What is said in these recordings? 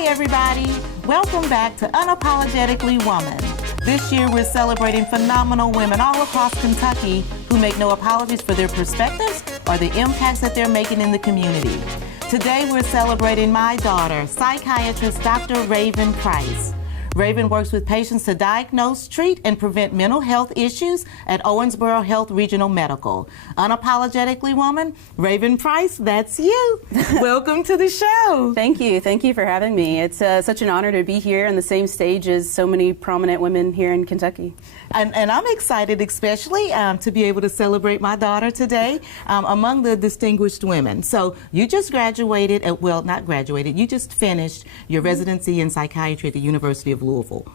Hi everybody, welcome back to Unapologetically Woman. This year we're celebrating phenomenal women all across Kentucky who make no apologies for their perspectives or the impacts that they're making in the community. Today we're celebrating my daughter, psychiatrist Dr. Raven Price. Raven works with patients to diagnose, treat, and prevent mental health issues at Owensboro Health Regional Medical. Unapologetically Woman, Raven Price, that's you. Welcome to the show. Thank you. Thank you for having me. It's such an honor to be here on the same stage as so many prominent women here in Kentucky. And I'm excited especially to be able to celebrate my daughter today among the distinguished women. So you just graduated, well, not graduated, you just finished your residency in psychiatry at the University of Louisville.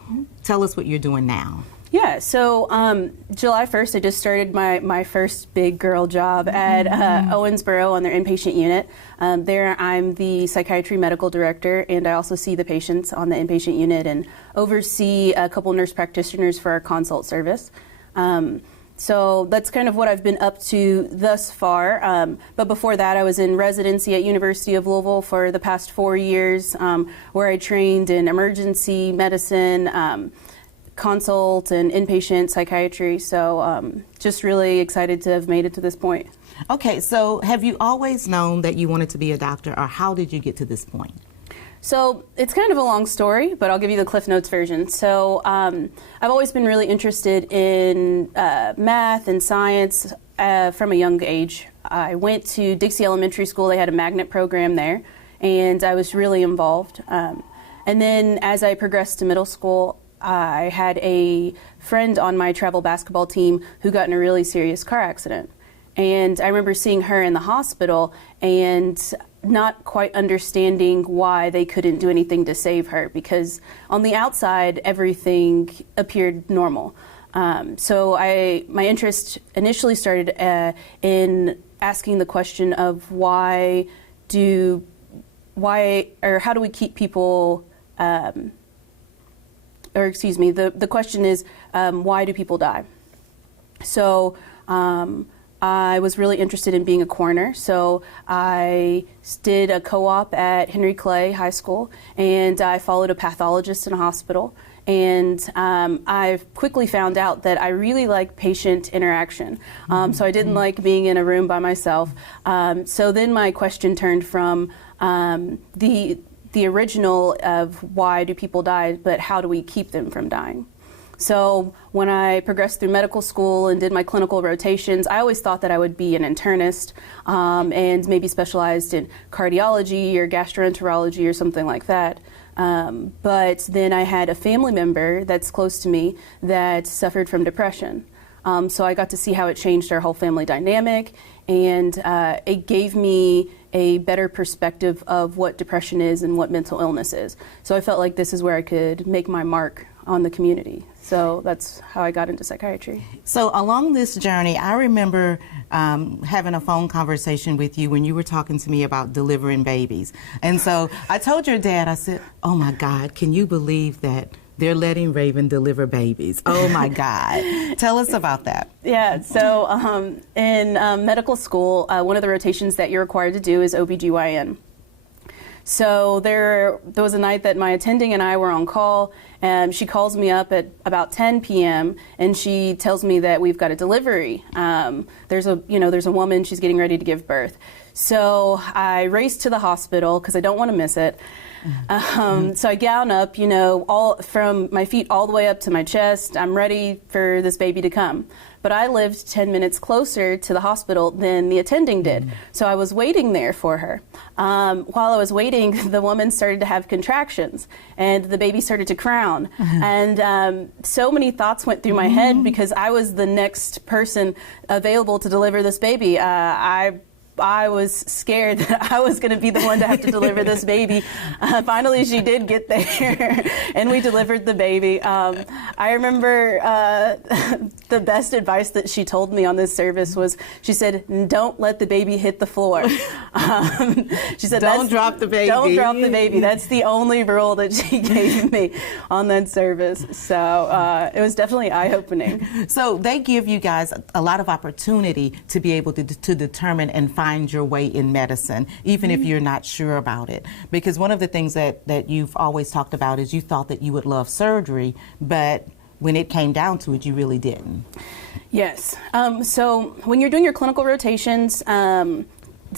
Tell us what you're doing now. Yeah, so July 1st, I just started my first big girl job at Owensboro on their inpatient unit. There I'm the Psychiatry Medical Director, and I also see the patients on the inpatient unit and oversee a couple nurse practitioners for our consult service. So that's kind of what I've been up to thus far. But before that, I was in residency at University of Louisville for the past 4 years, where I trained in emergency medicine, consult and inpatient psychiatry, so just really excited to have made it to this point. Okay, so have you always known that you wanted to be a doctor, or how did you get to this point? So it's kind of a long story, but I'll give you the Cliff Notes version. So I've always been really interested in math and science from a young age. I went to Dixie Elementary School. They had a magnet program there, and I was really involved. And then as I progressed to middle school, I had a friend on my travel basketball team who got in a really serious car accident. And I remember seeing her in the hospital and not quite understanding why they couldn't do anything to save her, because on the outside, everything appeared normal. So my interest initially started in asking the question of how do we keep people, the question is, why do people die? So I was really interested in being a coroner, so I did a co-op at Henry Clay High School, and I followed a pathologist in a hospital, and I quickly found out that I really like patient interaction. So I didn't like being in a room by myself. So then my question turned from the original of why do people die, but how do we keep them from dying? So when I progressed through medical school and did my clinical rotations, I always thought that I would be an internist and maybe specialized in cardiology or gastroenterology or something like that. But then I had a family member that's close to me that suffered from depression. So I got to see how it changed our whole family dynamic, and it gave me a better perspective of what depression is and what mental illness is. So I felt like this is where I could make my mark on the community. So that's how I got into psychiatry. So along this journey, I remember having a phone conversation with you when you were talking to me about delivering babies. And so I told your dad, I said, oh my God, can you believe that they're letting Raven deliver babies? Oh my God. Tell us about that. Yeah, so in medical school, one of the rotations that you're required to do is OBGYN. So there was a night that my attending and I were on call, and she calls me up at about 10 p.m. and she tells me that we've got a delivery. There's a woman, she's getting ready to give birth. So I race to the hospital because I don't want to miss it. So I gown up, all from my feet all the way up to my chest. I'm ready for this baby to come. But I lived 10 minutes closer to the hospital than the attending did. So I was waiting there for her. While I was waiting, the woman started to have contractions and the baby started to crown. And so many thoughts went through my head because I was the next person available to deliver this baby. I was scared that I was going to be the one to have to deliver this baby. Finally, she did get there, and we delivered the baby. I remember the best advice that she told me on this service was, she said, don't let the baby hit the floor. She said, don't drop the baby. Don't drop the baby. That's the only rule that she gave me on that service. So it was definitely eye-opening. So they give you guys a lot of opportunity to be able to determine and find find your way in medicine, even if you're not sure about it. Because one of the things that you've always talked about is you thought that you would love surgery, but when it came down to it, you really didn't. Yes. So when you're doing your clinical rotations,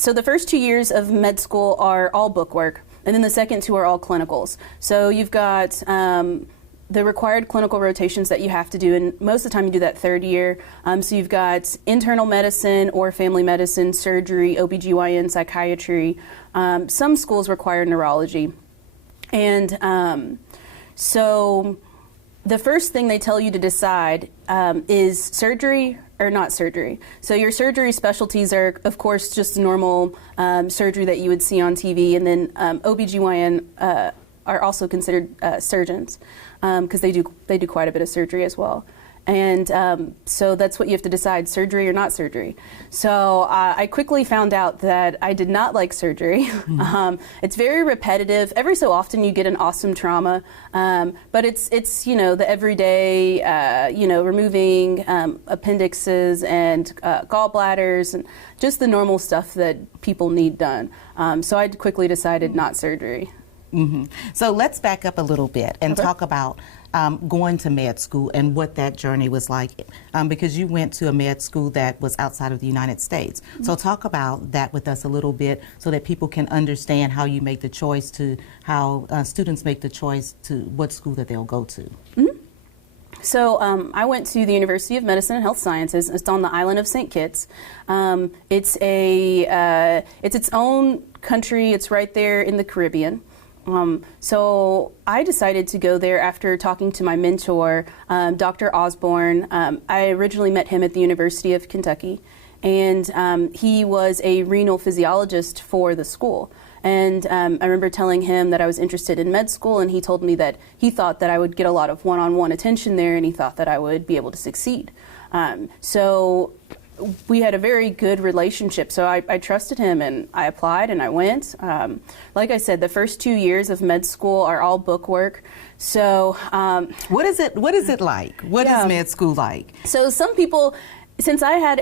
so the first 2 years of med school are all book work, and then the second 2 are all clinicals. So you've got the required clinical rotations that you have to do, and most of the time you do that third year. So you've got internal medicine or family medicine, surgery, OBGYN, psychiatry. Some schools require neurology. And so the first thing they tell you to decide is surgery or not surgery. So your surgery specialties are, of course, just normal surgery that you would see on TV, and then OBGYN are also considered surgeons because they do quite a bit of surgery as well. And so that's what you have to decide, surgery or not surgery. So I quickly found out that I did not like surgery. It's very repetitive. Every so often you get an awesome trauma, but it's you know, the everyday, you know, removing appendixes and gallbladders and just the normal stuff that people need done. So I quickly decided not surgery. So let's back up a little bit and talk about going to med school and what that journey was like, because you went to a med school that was outside of the United States. So talk about that with us a little bit so that people can understand how you make the choice to, how students make the choice to what school that they'll go to. So I went to the University of Medicine and Health Sciences. It's on the island of St. Kitts. It's its own country. It's right there in the Caribbean. So I decided to go there after talking to my mentor, Dr. Osborne. I originally met him at the University of Kentucky, and he was a renal physiologist for the school. And I remember telling him that I was interested in med school, and he told me that he thought that I would get a lot of one-on-one attention there, and he thought that I would be able to succeed. So we had a very good relationship, so I trusted him, and I applied and I went. Like I said, the first 2 years of med school are all book work. So what is it like? What is med school like? So some people, since I had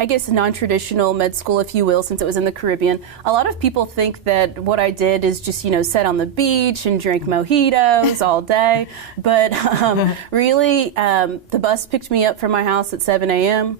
I guess non-traditional med school, if you will, since it was in the Caribbean, a lot of people think that what I did is just, you know, sit on the beach and drink mojitos all day. But really, the bus picked me up from my house at 7 a.m.,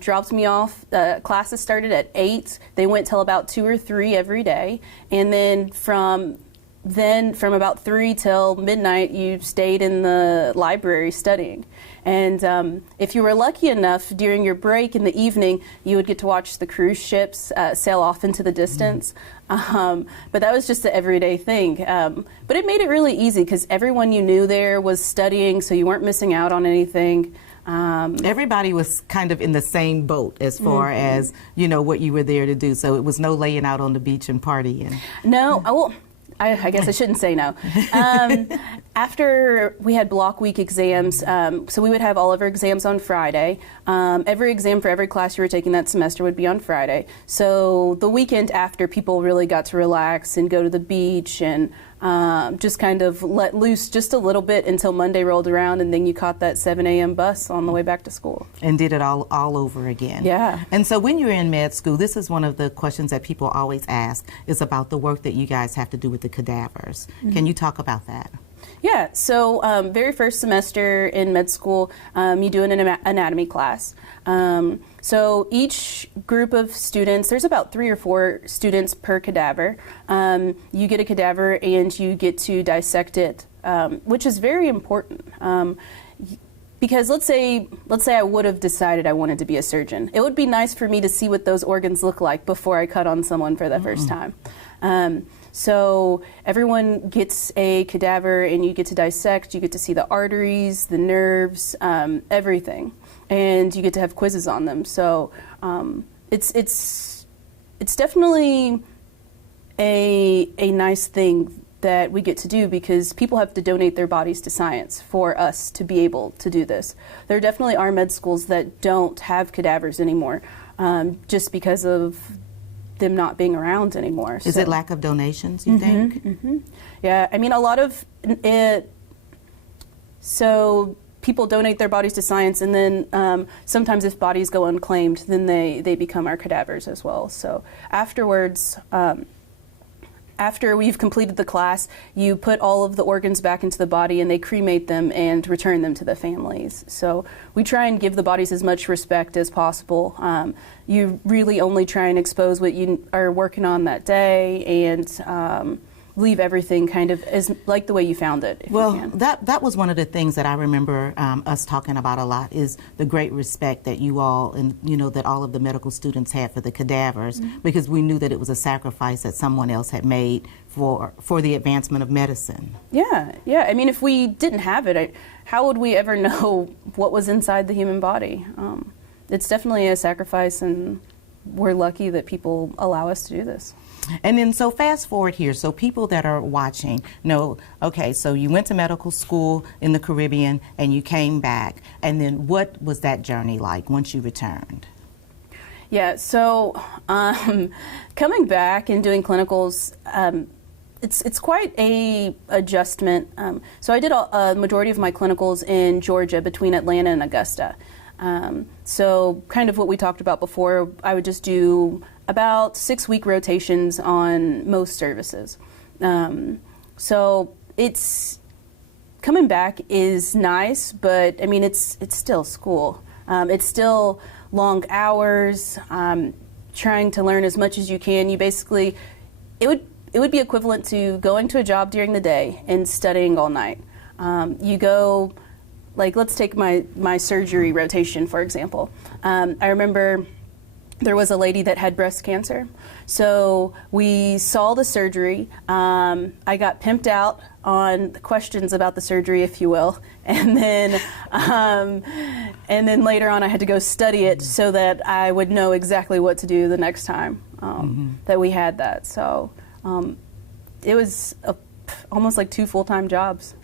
dropped me off. Classes started at 8. They went till about 2 or 3 every day. And then from about 3 till midnight, you stayed in the library studying. And if you were lucky enough, during your break in the evening, you would get to watch the cruise ships sail off into the distance. But that was just an everyday thing. But it made it really easy because everyone you knew there was studying, so you weren't missing out on anything. Everybody was kind of in the same boat as far as, you know, what you were there to do. So it was no laying out on the beach and partying. No, I guess I shouldn't say no. After we had block week exams, so we would have all of our exams on Friday. Every exam for every class you were taking that semester would be on Friday. So the weekend after, people really got to relax and go to the beach and just kind of let loose just a little bit until Monday rolled around, and then you caught that 7 a.m. bus on the way back to school. And did it all over again. Yeah. And so when you're in med school, this is one of the questions that people always ask, is about the work that you guys have to do with the cadavers. Can you talk about that? Yeah, so very first semester in med school, you do an anatomy class. So each group of students, there's about 3 or 4 students per cadaver. You get a cadaver and you get to dissect it, which is very important. Because let's say I would have decided I wanted to be a surgeon. It would be nice for me to see what those organs look like before I cut on someone for the first time. So everyone gets a cadaver and you get to dissect, you get to see the arteries, the nerves, everything. And you get to have quizzes on them. So it's definitely a nice thing that we get to do, because people have to donate their bodies to science for us to be able to do this. There definitely are med schools that don't have cadavers anymore, just because of them not being around anymore. Is it lack of donations, you think? Yeah, I mean, a lot of it. So people donate their bodies to science, and then sometimes if bodies go unclaimed, then they become our cadavers as well. So afterwards, after we've completed the class, you put all of the organs back into the body and they cremate them and return them to the families. So we try and give the bodies as much respect as possible. You really only try and expose what you are working on that day, and leave everything kind of as like the way you found it. Well, that was one of the things that I remember us talking about a lot, is the great respect that you all, and that all of the medical students had for the cadavers, because we knew that it was a sacrifice that someone else had made for the advancement of medicine. Yeah. I mean, if we didn't have it, how would we ever know what was inside the human body? It's definitely a sacrifice, and we're lucky that people allow us to do this. And then, so fast forward here, so people that are watching know, okay, so you went to medical school in the Caribbean and you came back, and then what was that journey like once you returned? Yeah, so coming back and doing clinicals, it's quite a adjustment. So I did a majority of my clinicals in Georgia, between Atlanta and Augusta. So kind of what we talked about before, I would just do about 6-week rotations on most services. So it's coming back is nice, but I mean it's still school. It's still long hours. Trying to learn as much as you can. You basically, it would be equivalent to going to a job during the day and studying all night. You go, like, let's take my surgery rotation for example. I remember there was a lady that had breast cancer. So we saw the surgery. I got pimped out on the questions about the surgery, if you will. And then later on I had to go study it so that I would know exactly what to do the next time that we had that. So it was almost like 2 full-time jobs.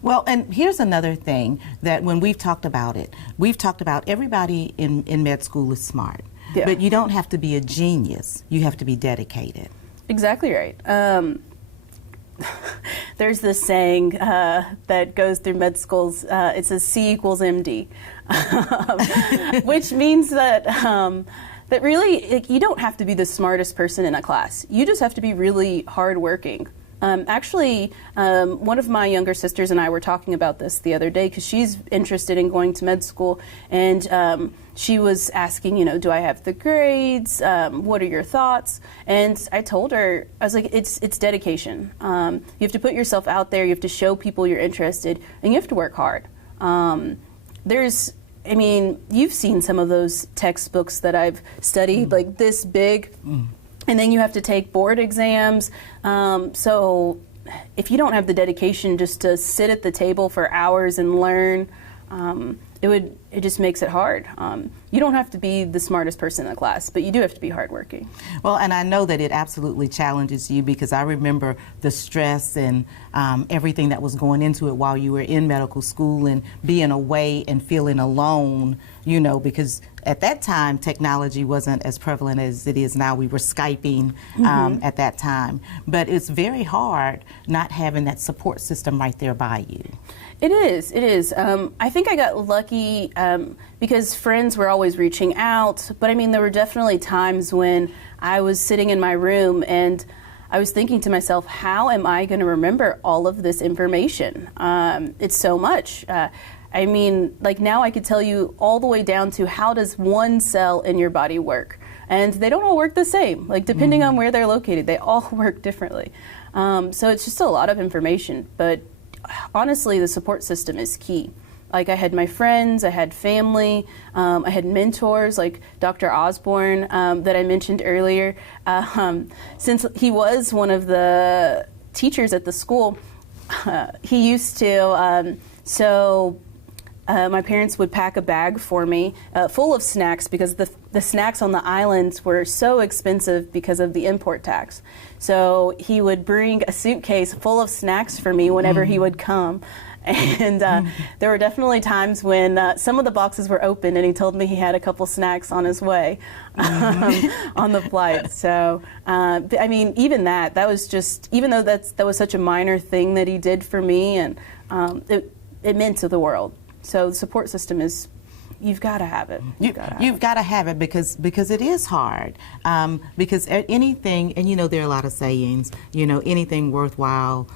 Well, and here's another thing that when we've talked about it, we've talked about everybody in med school is smart. Yeah. But you don't have to be a genius. You have to be dedicated. Exactly right. There's this saying that goes through med schools. It says C equals MD, which means that that really you don't have to be the smartest person in a class. You just have to be really hardworking. Actually, one of my younger sisters and I were talking about this the other day because she's interested in going to med school, and she was asking, do I have the grades? What are your thoughts? And I told her, I was like, it's dedication. You have to put yourself out there. You have to show people you're interested, and you have to work hard. You've seen some of those textbooks that I've studied, like this big. And then you have to take board exams. So if you don't have the dedication just to sit at the table for hours and learn, it just makes it hard. You don't have to be the smartest person in the class, but you do have to be hardworking. Well, and I know that it absolutely challenges you, because I remember the stress and everything that was going into it while you were in medical school, and being away and feeling alone, because at that time technology wasn't as prevalent as it is now. We were Skyping at that time. But it's very hard not having that support system right there by you. It is. I think I got lucky because friends were always reaching out, but there were definitely times when I was sitting in my room and I was thinking to myself, how am I going to remember all of this information? It's so much. Now I could tell you all the way down to how does one cell in your body work? And they don't all work the same. Depending on where they're located, they all work differently. So it's just a lot of information, but honestly, the support system is key. I had my friends, I had family, I had mentors like Dr. Osborne that I mentioned earlier. Since he was one of the teachers at the school, he used to, my parents would pack a bag for me full of snacks, because the snacks on the islands were so expensive because of the import tax. So he would bring a suitcase full of snacks for me whenever he would come. And there were definitely times when some of the boxes were open and he told me he had a couple snacks on his way on the flight. So, even that was just, even though that was such a minor thing that he did for me, and it meant to the world. So the support system is, you've got to have it. You've got to have it because it is hard. Because anything, and you know, there are a lot of sayings, you know, anything worthwhile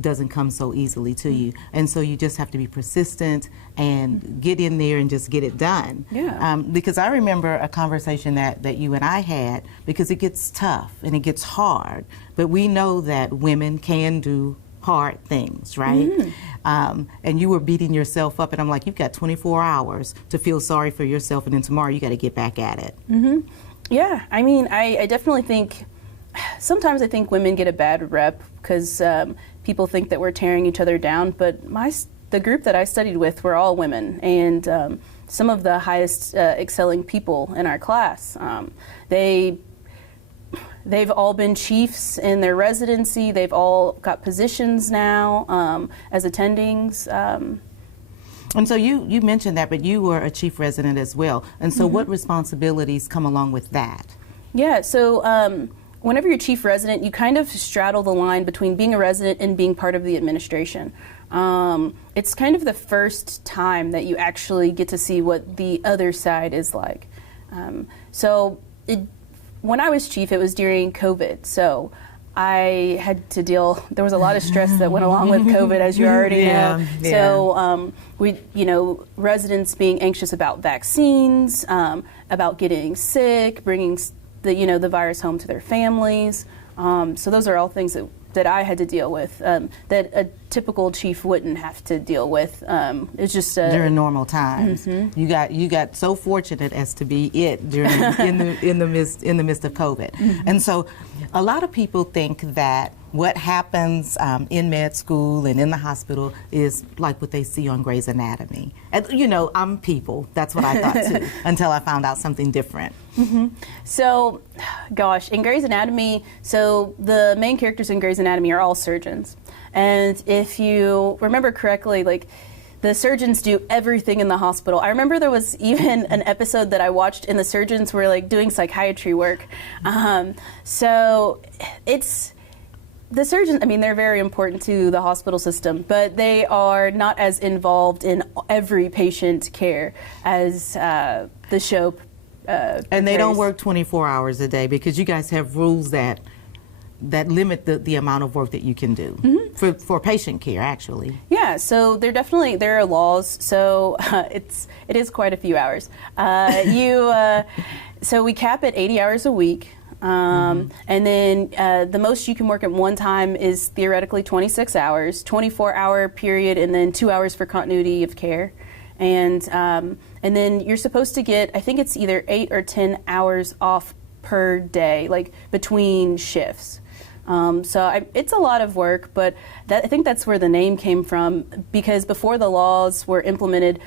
doesn't come so easily to you. And so you just have to be persistent and get in there and just get it done. Yeah. Because I remember a conversation that you and I had, because it gets tough and it gets hard, but we know that women can do hard things, right? And you were beating yourself up, and I'm like, you've got 24 hours to feel sorry for yourself, and then tomorrow you got to get back at it. Yeah, I mean, I definitely think, sometimes I think women get a bad rep because people think that we're tearing each other down, but the group that I studied with were all women, and some of the highest excelling people in our class. They've all been chiefs in their residency. They've all got positions now as attendings. And so you mentioned that, but you were a chief resident as well. And so what responsibilities come along with that? Yeah, so whenever you're chief resident, you kind of straddle the line between being a resident and being part of the administration. It's kind of the first time that you actually get to see what the other side is like. When I was chief, it was during COVID, so I had to there was a lot of stress that went along with COVID, as you already know. Yeah. So residents being anxious about vaccines, about getting sick, bringing the virus home to their families. So those are all things that I had to deal with, that a typical chief wouldn't have to deal with. It's just during normal times. You got so fortunate as to be it during in the midst of COVID. And so a lot of people think that what happens in med school and in the hospital is like what they see on Grey's Anatomy. And, you know, I'm people. That's what I thought too, until I found out something different. So, gosh, in Grey's Anatomy, so the main characters in Grey's Anatomy are all surgeons. And if you remember correctly, like, the surgeons do everything in the hospital. I remember there was even an episode that I watched and the surgeons were like doing psychiatry work. So the surgeons, I mean, they're very important to the hospital system, but they are not as involved in every patient care as the show and they don't work 24 hours a day, because you guys have rules that limit the amount of work that you can do for patient care, actually. Yeah, so there are laws, so it is quite a few hours. So we cap at 80 hours a week. And then the most you can work at one time is theoretically 26 hours, 24-hour period, and then 2 hours for continuity of care. And then you're supposed to get, I think it's either 8 or 10 hours off per day, like between shifts. So it's a lot of work, but I think that's where the name came from, because before the laws were implemented,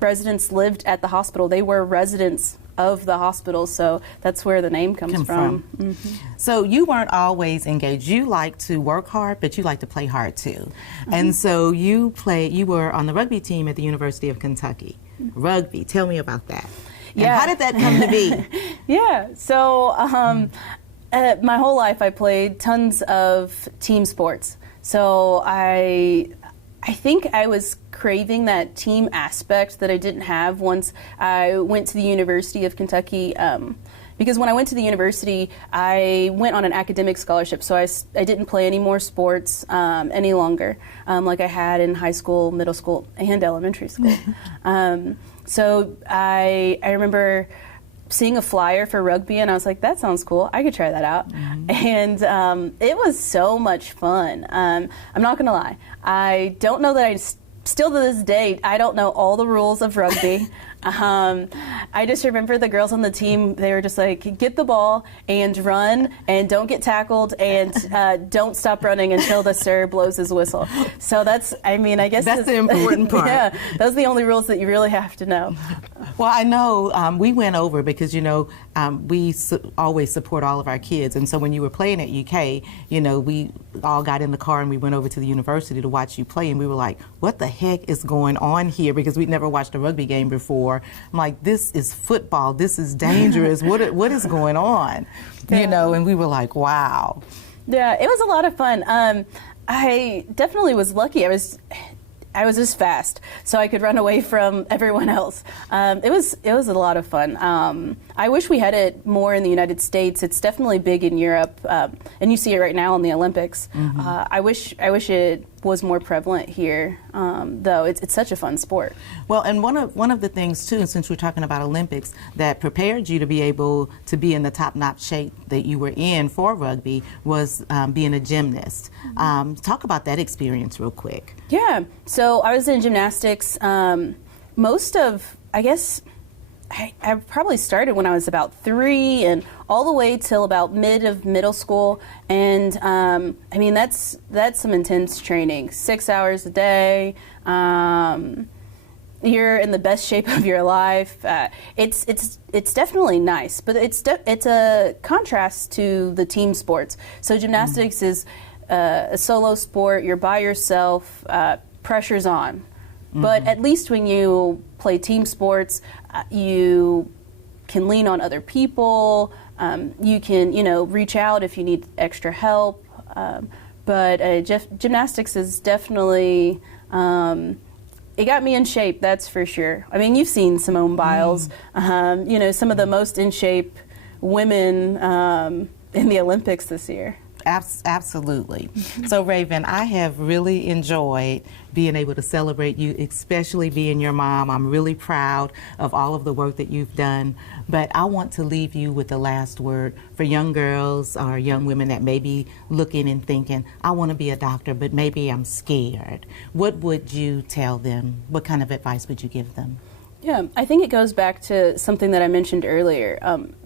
residents lived at the hospital. They were residents of the hospital, so that's where the name comes from. So you weren't always engaged. You like to work hard, but you like to play hard too. And so you were on the rugby team at the University of Kentucky. Rugby, tell me about that. And how did that come to be? Yeah, so my whole life I played tons of team sports. So I think I was craving that team aspect that I didn't have once I went to the University of Kentucky. Because when I went to the university, I went on an academic scholarship, so I didn't play any more sports any longer, like I had in high school, middle school, and elementary school. So I remember seeing a flyer for rugby, and I was like, that sounds cool. I could try that out. And it was so much fun. I'm not going to lie. I don't know that still to this day, I don't know all the rules of rugby. I just remember the girls on the team, they were just like, get the ball and run and don't get tackled and don't stop running until the sir blows his whistle. So I guess that's the important part. Yeah, those are the only rules that you really have to know. Well, I know we went over because, we always support all of our kids. And so when you were playing at UK, we all got in the car and we went over to the university to watch you play. And we were like, what the heck is going on here? Because we'd never watched a rugby game before. I'm like, this is football. This is dangerous. What is going on? And we were like, wow. Yeah, it was a lot of fun. I definitely was lucky. I was just fast, so I could run away from everyone else. It was a lot of fun. I wish we had it more in the United States. It's definitely big in Europe, and you see it right now in the Olympics. I wish it was more prevalent here, though. It's such a fun sport. Well, and one of the things too, since we're talking about Olympics, that prepared you to be able to be in the top-notch shape that you were in for rugby was being a gymnast. Talk about that experience real quick. Yeah, so I was in gymnastics most of, I guess, I probably started when I was about 3 and all the way till about middle school. And I mean, that's some intense training, 6 hours a day. You're in the best shape of your life. It's definitely nice, but it's a contrast to the team sports. So gymnastics is a solo sport. You're by yourself. Pressure's on. But at least when you play team sports, you can lean on other people. You can, reach out if you need extra help. But gymnastics is definitely, it got me in shape, that's for sure. I mean, you've seen Simone Biles, some of the most in shape women in the Olympics this year. Absolutely. So Raven, I have really enjoyed being able to celebrate you, especially being your mom. I'm really proud of all of the work that you've done, but I want to leave you with the last word for young girls or young women that may be looking and thinking, I want to be a doctor, but maybe I'm scared. What would you tell them? What kind of advice would you give them? Yeah, I think it goes back to something that I mentioned earlier.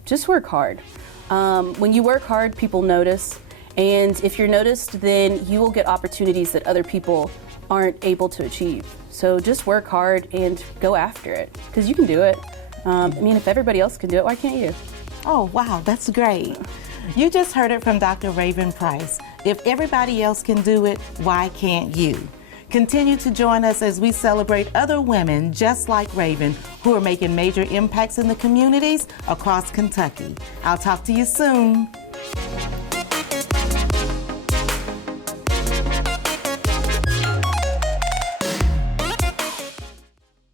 Just work hard. When you work hard, people notice. And if you're noticed, then you will get opportunities that other people aren't able to achieve. So just work hard and go after it, because you can do it. I mean, if everybody else can do it, why can't you? Oh, wow, that's great. You just heard it from Dr. Raven Price. If everybody else can do it, why can't you? Continue to join us as we celebrate other women just like Raven who are making major impacts in the communities across Kentucky. I'll talk to you soon.